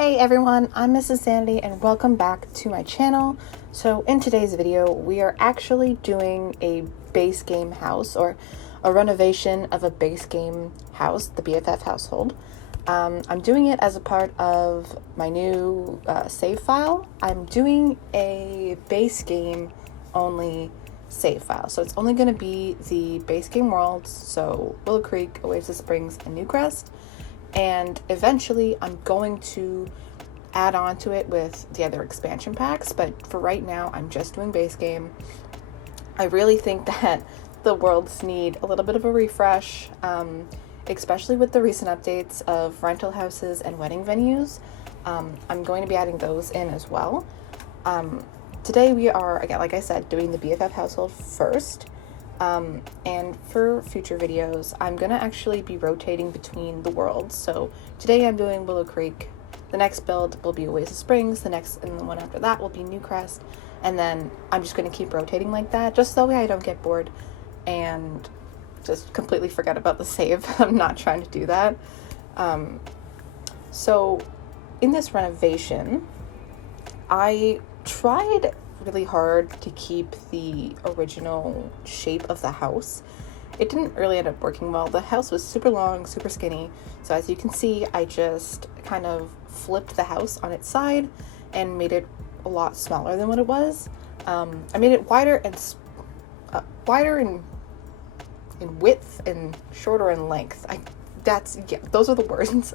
Hey everyone, I'm MISSInsanity and welcome back to my channel. So in today's video, we are actually doing a base game house or a renovation of a base game house, the BFF Household. I'm doing it as a part of my new save file. I'm doing a base game only save file. So it's only going to be the base game worlds, so Willow Creek, Oasis Springs, and Newcrest. And eventually I'm going to add on to it with the other expansion packs, but for right now I'm just doing base game. I really think that the worlds need a little bit of a refresh, especially with the recent updates of rental houses and wedding venues. I'm going to be adding those in as well. Today we are, again, like I said, doing the BFF Household first. And for future videos, I'm going to actually be rotating between the worlds. So today I'm doing Willow Creek, the next build will be Oasis Springs, the one after that will be Newcrest, and then I'm just going to keep rotating like that, just so I don't get bored and just completely forget about the save. I'm not trying to do that. So in this renovation, I tried really hard to keep the original shape of the house. It didn't really end up working well. The house was super long, super skinny. So as you can see, I just kind of flipped the house on its side and made it a lot smaller than what it was. I made it wider in width and shorter in length. Those are the words.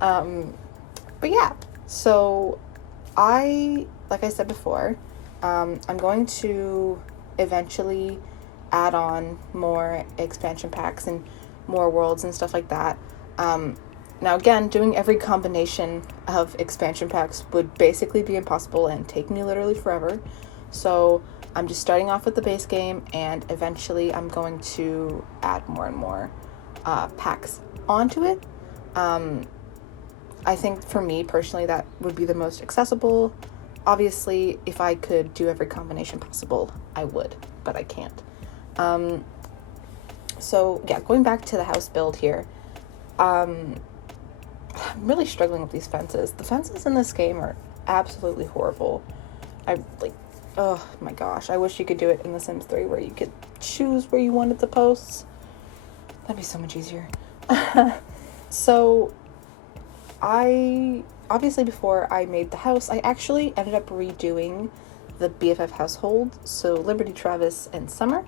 But yeah, so like I said before, I'm going to eventually add on more expansion packs and more worlds and stuff like that. Now again, doing every combination of expansion packs would basically be impossible and take me literally forever. So I'm just starting off with the base game, and eventually I'm going to add more and more packs onto it. I think for me personally, that would be the most accessible. Obviously, if I could do every combination possible, I would, but I can't. So yeah, going back to the house build here, I'm really struggling with these fences. The fences in this game are absolutely horrible. Oh my gosh, I wish you could do it in The Sims 3 where you could choose where you wanted the posts. That'd be so much easier. So obviously before I made the house, I actually ended up redoing the BFF Household, so Liberty, Travis, and Summer.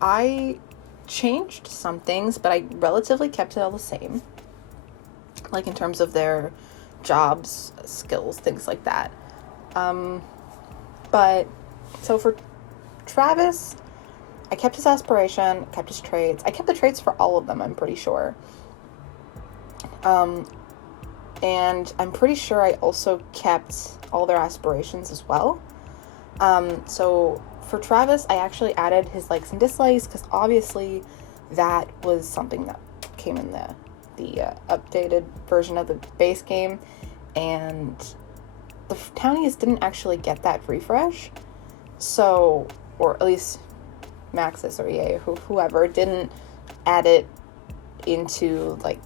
I changed some things, but I relatively kept it all the same, like in terms of their jobs, skills, things like that. But so for Travis, I kept his aspiration, kept his traits. I kept the traits for all of them, I'm pretty sure. And I'm pretty sure I also kept all their aspirations as well. So for Travis, I actually added his likes and dislikes, because obviously that was something that came in the updated version of the base game, and the townies didn't actually get that refresh. So, or at least Maxis or EA, whoever didn't add it into, like,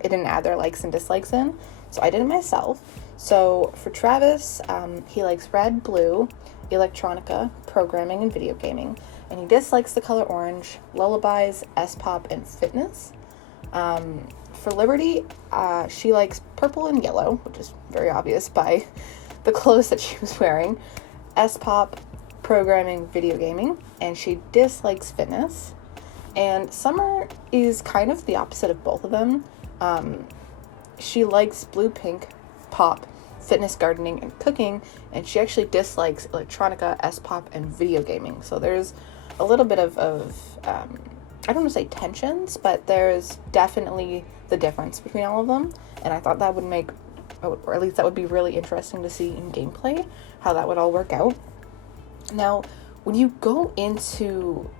it didn't add their likes and dislikes in, so I did it myself. So for Travis, he likes red, blue, electronica, programming, and video gaming, and he dislikes the color orange, lullabies, S-pop, and fitness. For Liberty, she likes purple and yellow, which is very obvious by the clothes that she was wearing, S-pop, programming, video gaming, and she dislikes fitness. And Summer is kind of the opposite of both of them. She likes blue, pink, pop, fitness, gardening, and cooking, and she actually dislikes electronica, S-pop, and video gaming. So there's a little bit of I don't want to say tensions, but there's definitely the difference between all of them, and I thought that would make, or at least that would be really interesting to see in gameplay, how that would all work out. Now, when you go into,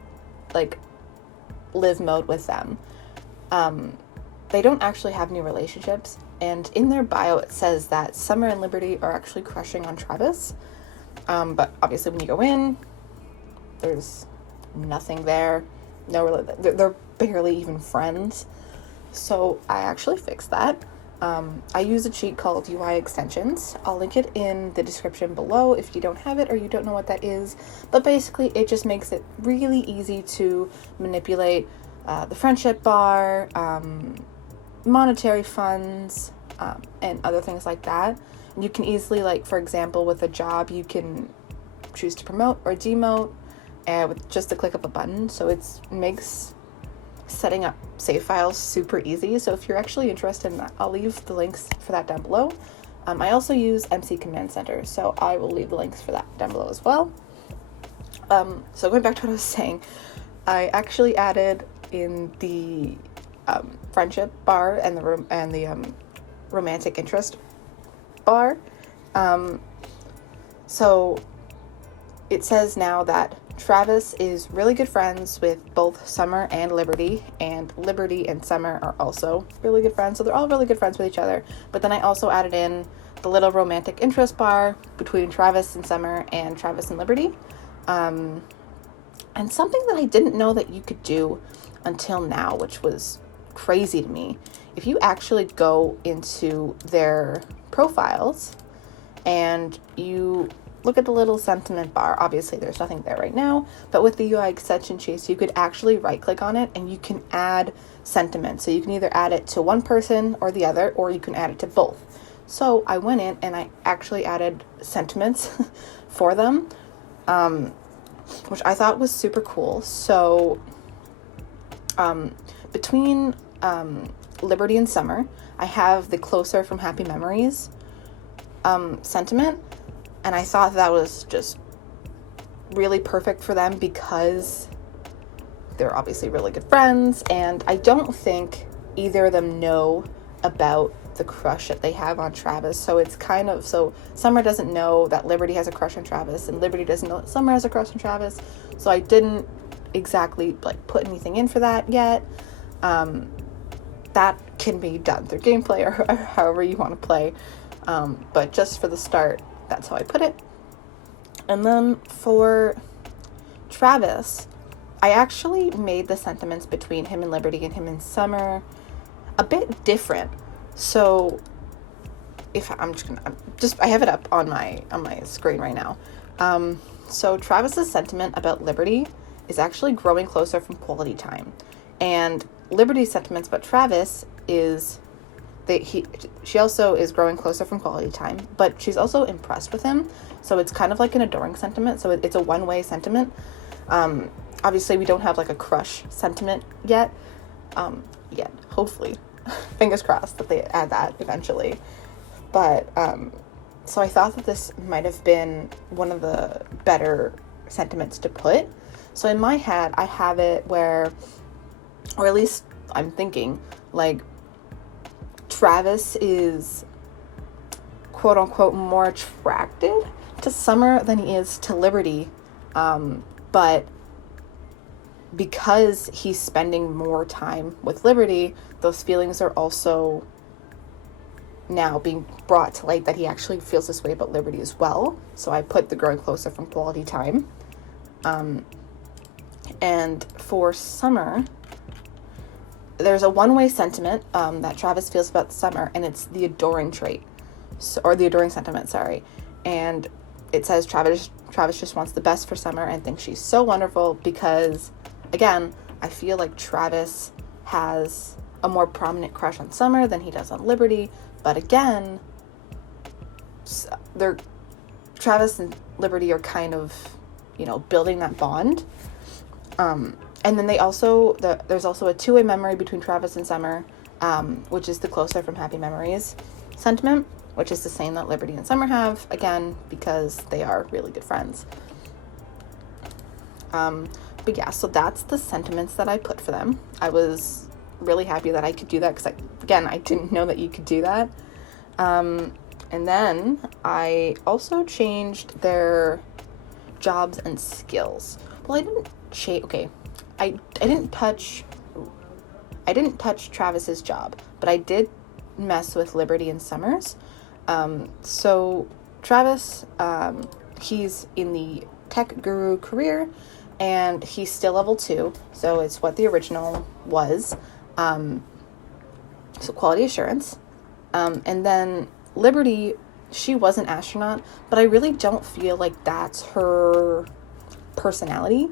like, live mode with them, they don't actually have new relationships, and in their bio it says that Summer and Liberty are actually crushing on Travis, but obviously when you go in, there's nothing there. They're barely even friends. So I actually fixed that. I use a cheat called UI extensions. I'll link it in the description below if you don't have it or you don't know what that is. But basically, it just makes it really easy to manipulate the friendship bar, monetary funds, and other things like that. And you can easily, like, for example, with a job, you can choose to promote or demote with just the click of a button. So it makes setting up save files super easy. So if you're actually interested in that, I'll leave the links for that down below. I also use MC Command Center, so I will leave the links for that down below as well. So going back to what I was saying, I actually added in the friendship bar and the romantic interest bar. So it says now that Travis is really good friends with both Summer and Liberty, and Liberty and Summer are also really good friends. So they're all really good friends with each other. But then I also added in the little romantic interest bar between Travis and Summer and Travis and Liberty. And something that I didn't know that you could do until now, which was crazy to me. If you actually go into their profiles and you look at the little sentiment bar, obviously there's nothing there right now, but with the UI extension chase, you could actually right click on it and you can add sentiments. So you can either add it to one person or the other, or you can add it to both. So I went in and I actually added sentiments for them, which I thought was super cool. So between Liberty and Summer, I have the closer from happy memories sentiment. And I thought that was just really perfect for them because they're obviously really good friends. And I don't think either of them know about the crush that they have on Travis. So it's kind of, so Summer doesn't know that Liberty has a crush on Travis, and Liberty doesn't know that Summer has a crush on Travis. So I didn't exactly like put anything in for that yet. That can be done through gameplay or however you want to play. But just for the start, that's how I put it. And then for Travis, I actually made the sentiments between him and Liberty and him and Summer a bit different. So if I have it up on my screen right now. So Travis's sentiment about Liberty is actually growing closer from quality time, and Liberty's sentiments about Travis is she also is growing closer from quality time, but she's also impressed with him. So it's kind of like an adoring sentiment. So it's a one-way sentiment. Obviously we don't have like a crush sentiment yet. Hopefully, fingers crossed that they add that eventually. But so I thought that this might have been one of the better sentiments to put. So in my head, I have it where, or at least I'm thinking, like, Travis is quote unquote more attracted to Summer than he is to Liberty, but because he's spending more time with Liberty, those feelings are also now being brought to light that he actually feels this way about Liberty as well. So I put the growing closer from quality time. And for Summer, there's a one-way sentiment that Travis feels about Summer, and it's the adoring trait, or the adoring sentiment, sorry. And it says Travis just wants the best for Summer and thinks she's so wonderful because, again, I feel like Travis has a more prominent crush on Summer than he does on Liberty. But again, Travis and Liberty are kind of, building that bond. And then there's also a two-way memory between Travis and Summer, which is the closer from happy memories sentiment, which is the same that Liberty and Summer have, again, because they are really good friends. But yeah, so that's the sentiments that I put for them. I was really happy that I could do that because, I didn't know that you could do that. And then I also changed their jobs and skills. Well, I didn't change, okay. I didn't touch Travis's job, but I did mess with Liberty and Summer's. So Travis, he's in the tech guru career, and he's still level 2, so it's what the original was. So quality assurance. And then Liberty, she was an astronaut, but I really don't feel like that's her personality.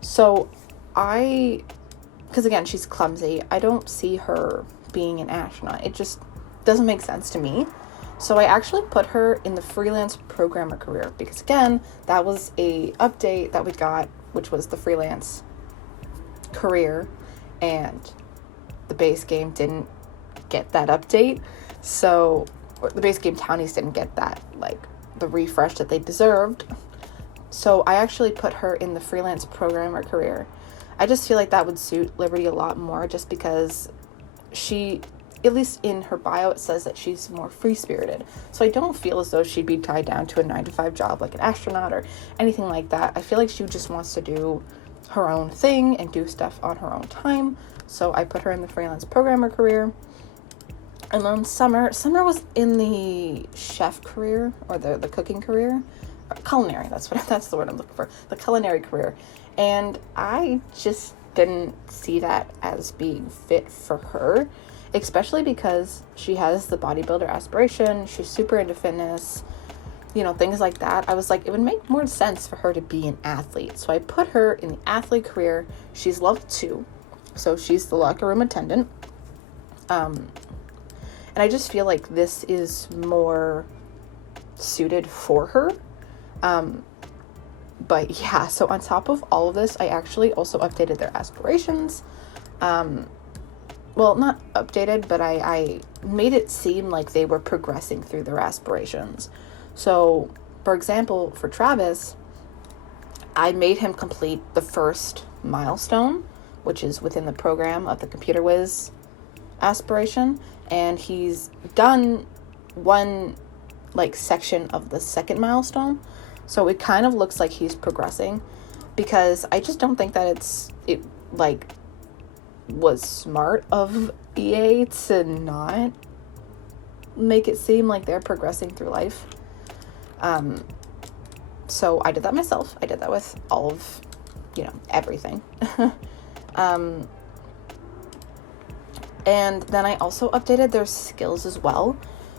So because again, she's clumsy, I don't see her being an astronaut. It just doesn't make sense to me. So I actually put her in the freelance programmer career, because again, that was a update that we got, which was the freelance career, and the base game didn't get that update. So the base game townies didn't get that, like, the refresh that they deserved. So I actually put her in the freelance programmer career. I just feel like that would suit Liberty a lot more, just because she, at least in her bio, it says that she's more free-spirited. So I don't feel as though she'd be tied down to a 9-to-5 job like an astronaut or anything like that. I feel like she just wants to do her own thing and do stuff on her own time. So I put her in the freelance programmer career. And then Summer was in the chef career, or the cooking career. Culinary, that's the word I'm looking for. The culinary career. And I just didn't see that as being fit for her, especially because she has the bodybuilder aspiration. She's super into fitness, things like that. I was like, it would make more sense for her to be an athlete. So I put her in the athlete career. She's level 2, so she's the locker room attendant. And I just feel like this is more suited for her. But yeah, so on top of all of this, I actually also updated their aspirations. Well, not updated, but I made it seem like they were progressing through their aspirations. So, for example, for Travis, I made him complete the first milestone, which is within the program of the Computer Whiz aspiration, and he's done one, like, section of the second milestone. So it kind of looks like he's progressing, because I just don't think that it was smart of EA to not make it seem like they're progressing through life. So I did that myself. I did that with all of, everything. And then I also updated their skills as well.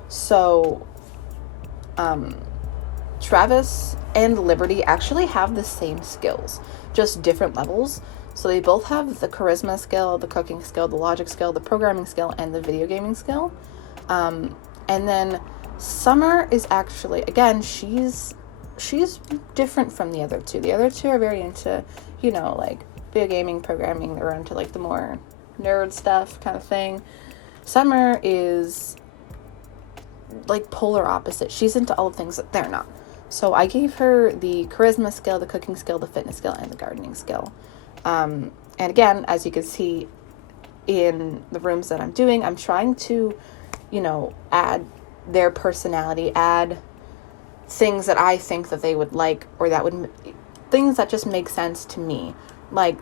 So, Travis and Liberty actually have the same skills, just different levels. So they both have the charisma skill, the cooking skill, the logic skill, the programming skill, and the video gaming skill. And then Summer is actually, again, she's different from the other two. The other two are very into, like, video gaming, programming. They're into, like, the more nerd stuff kind of thing. Summer is, like, polar opposite. She's into all of things that they're not. So I gave her the charisma skill, the cooking skill, the fitness skill, and the gardening skill. And again, as you can see in the rooms that I'm doing, I'm trying to, add their personality, add things that I think that they would like, or things that just make sense to me. Like,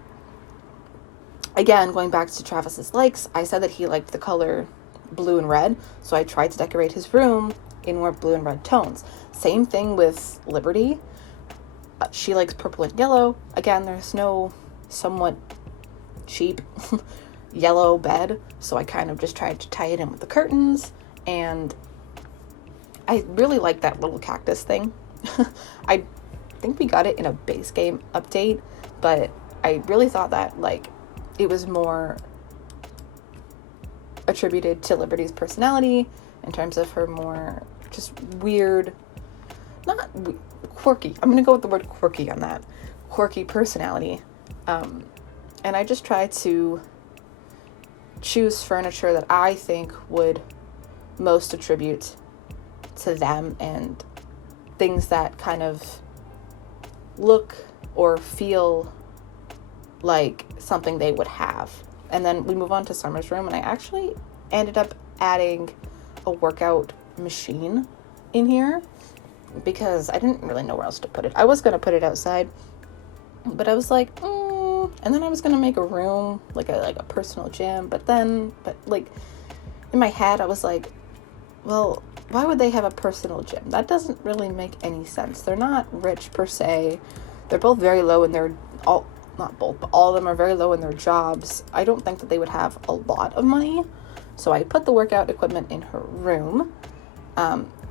again, going back to Travis's likes, I said that he liked the color blue and red, so I tried to decorate his room in more blue and red tones. Same thing with Liberty. She likes purple and yellow. Again, there's no somewhat cheap yellow bed, so I kind of just tried to tie it in with the curtains, and I really like that little cactus thing. I think we got it in a base game update, but I really thought that, like, it was more attributed to Liberty's personality in terms of her more just weird, quirky. I'm going to go with the word quirky on that. Quirky personality. And I just try to choose furniture that I think would most attribute to them, and things that kind of look or feel like something they would have. And then we move on to Summer's room, and I actually ended up adding a workout machine in here because I didn't really know where else to put it. I was going to put it outside, but I was like, and then I was going to make a room, like a personal gym, but like in my head, I was like, well, why would they have a personal gym? That doesn't really make any sense. They're not rich per se. They're both very low in their, not both, but all of them are very low in their jobs. I don't think that they would have a lot of money So I put the workout equipment in her room,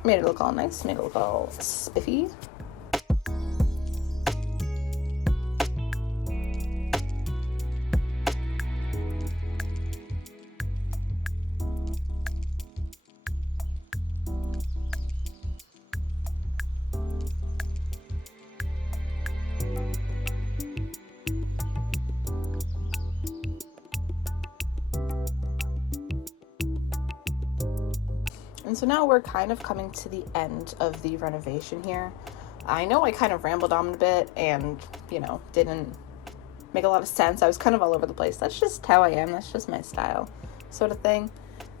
made it look all nice, made it look all spiffy. And so now we're kind of coming to the end of the renovation here. I know I kind of rambled on a bit and, didn't make a lot of sense. I was kind of all over the place. That's just how I am. That's just my style, sort of thing.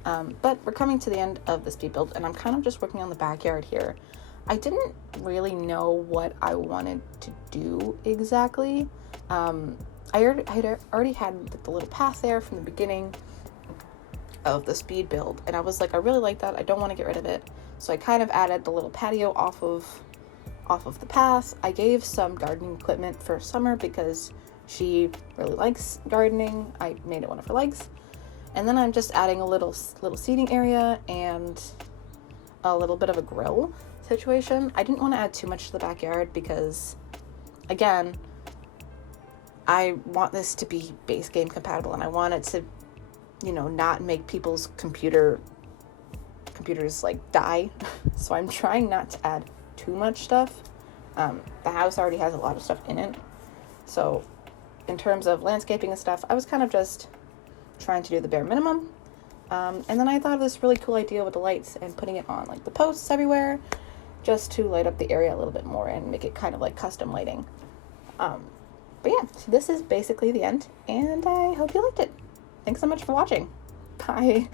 But we're coming to the end of this speed build, and I'm kind of just working on the backyard here. I didn't really know what I wanted to do exactly. I already had the little path there from the beginning of the speed build, and I was like, I really like that. I don't want to get rid of it. So I kind of added the little patio off of the path. I gave some gardening equipment for Summer because she really likes gardening. I made it one of her likes. And then I'm just adding a little seating area and a little bit of a grill situation. I didn't want to add too much to the backyard because, again, I want this to be base game compatible, and I want it to, not make people's computers like die. So I'm trying not to add too much stuff. The house already has a lot of stuff in it. So in terms of landscaping and stuff, I was kind of just trying to do the bare minimum. And then I thought of this really cool idea with the lights and putting it on like the posts everywhere, just to light up the area a little bit more and make it kind of like custom lighting. But yeah, so this is basically the end, and I hope you liked it. Thanks so much for watching. Bye.